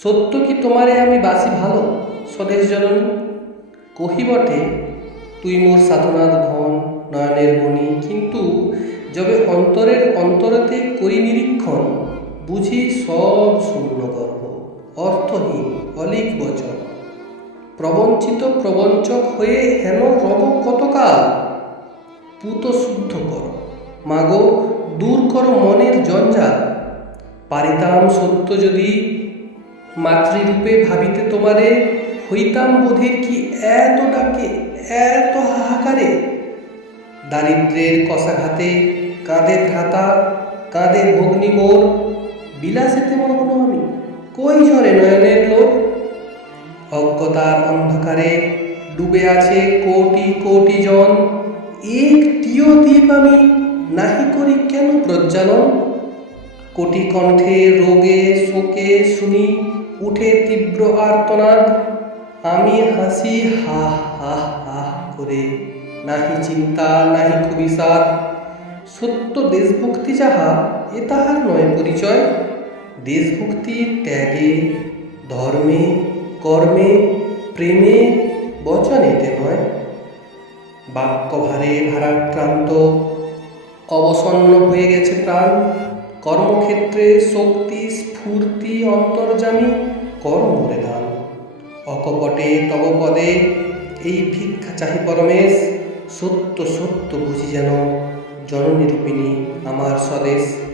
সত্য কি তোমারে আমি বাসি ভালো, স্বদেশ জননী? কহি বটে তুই মোর সাধনার ধন, নয়নের মণি কিন্তু যবে অন্তরের অন্তরতে করি নিরীক্ষণ, বুঝি সব শূন্য গর্ব। অর্থহীন, অলিক বচন। প্রবঞ্চিত প্রবঞ্চক হয়ে হেন রব কতকাল? পুত শুদ্ধ কর, মাগো দূর করো মনের জঞ্জাল। পারিতাম সত্য যদি মাতৃরূপে ভাবিতে তোমারে হইতাম বোধের কি এত ডাকে, এত হাহাকারে? দারিদ্রের কষাঘাতে কাঁধে ভ্রাতা কাঁধে ভগ্নি মোর, বিলাসেতে মগ্ন আমি, কই ঝরে নয়নের লোক অজ্ঞতার অন্ধকারে ডুবে আছে কোটি কোটি জন, একটিও দ্বীপ আমি নাহি করি কেন প্রজ্বালন? কোটি কণ্ঠে রোগে শোকে শুনি উঠে তীব্র আর্তনাদ। আমি হাসি, হা হা হা করে, নাহি চিন্তা, নাহি কুবিষাদ সত্য দেশভক্তি যাহা, এ তাহার নয় পরিচয়। দেশভক্তি ত্যাগে, ধর্মে, কর্মে, প্রেমে, বচনেতে নয়। বাক্যভারে ভারাক্রান্ত, অবসন্ন হয়ে গেছে প্রাণ। কর্মক্ষেত্রে শক্তি, স্ফূর্তি অন্তর্জামী কর্মরে দান। অকপটে তব পদে এই ভিক্ষা চাহি পরমেশ, সত্য সত্য বুঝি যেন। জননী রূপিণী, আমার স্বদেশ।